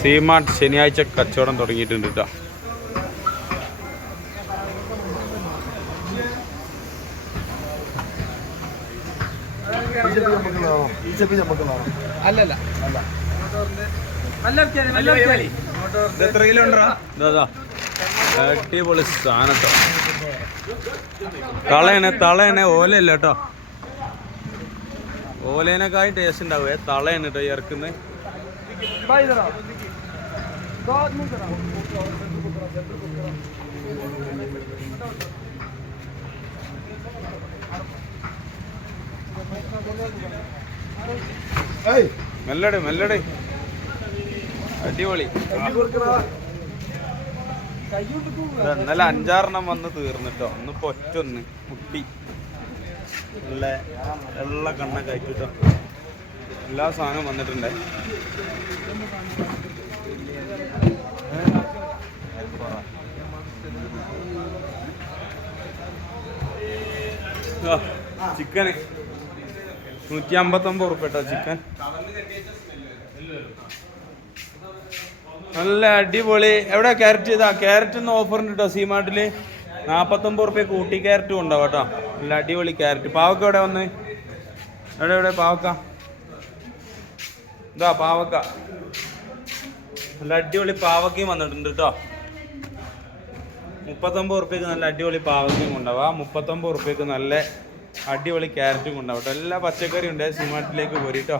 സീമാർട്ട് ശനിയാഴ്ച കച്ചവടം തുടങ്ങിയിട്ടുണ്ട് കേട്ടോ. എത്ര കിലോ ഉണ്ടോ? അടിപൊളി സാധനട്ടോ. തളയാണ് ഓലയല്ല കേട്ടോ. ഓലേനേക്കായി ടേസ്റ്റ് ഉണ്ടാവേ. തളയാണ് കേട്ടോ ഇറക്കുന്നത്. മെല്ലടേ അടിപൊളി. ഇന്നലെ 5-6 വന്ന് തീർന്നിട്ടോ. ഇന്നിപ്പോ ഒറ്റൊന്ന് മുട്ടി നല്ല വെള്ള കണ്ണൊക്കെ ആയിട്ടോ. എല്ലാ സാധനവും വന്നിട്ടുണ്ട്. ചിക്കന് 159 ഉറുപ്പിക കേട്ടോ ചിക്കൻ. നല്ല അടിപൊളി. എവിടെ ക്യാരറ്റ്? ക്യാരറ്റിന് ഓഫർ ഉണ്ട് കേട്ടോ സീമാർട്ടില്. 49 ഉറുപ്പിക ഊട്ടി ക്യാരറ്റും ഉണ്ടാവും കേട്ടോ. നല്ല അടിപൊളി ക്യാരറ്റ്. പാവക്ക എവിടെ വന്ന്? എവിടെ പാവക്ക? പാവക്ക. നല്ല അടിപൊളി പാവക്കയും വന്നിട്ടുണ്ട് കേട്ടോ. 39 ഉറുപ്പികക്ക് നല്ല അടിപൊളി പാവക്കയും കൊണ്ടാവാം. 39 ഉറുപ്പികക്ക് നല്ല അടിപൊളി ക്യാരറ്റും കൊണ്ടാവും കേട്ടോ. എല്ലാ പച്ചക്കറിയും ഉണ്ട്. സീമാർട്ടിലേക്ക് പോരിട്ടോ.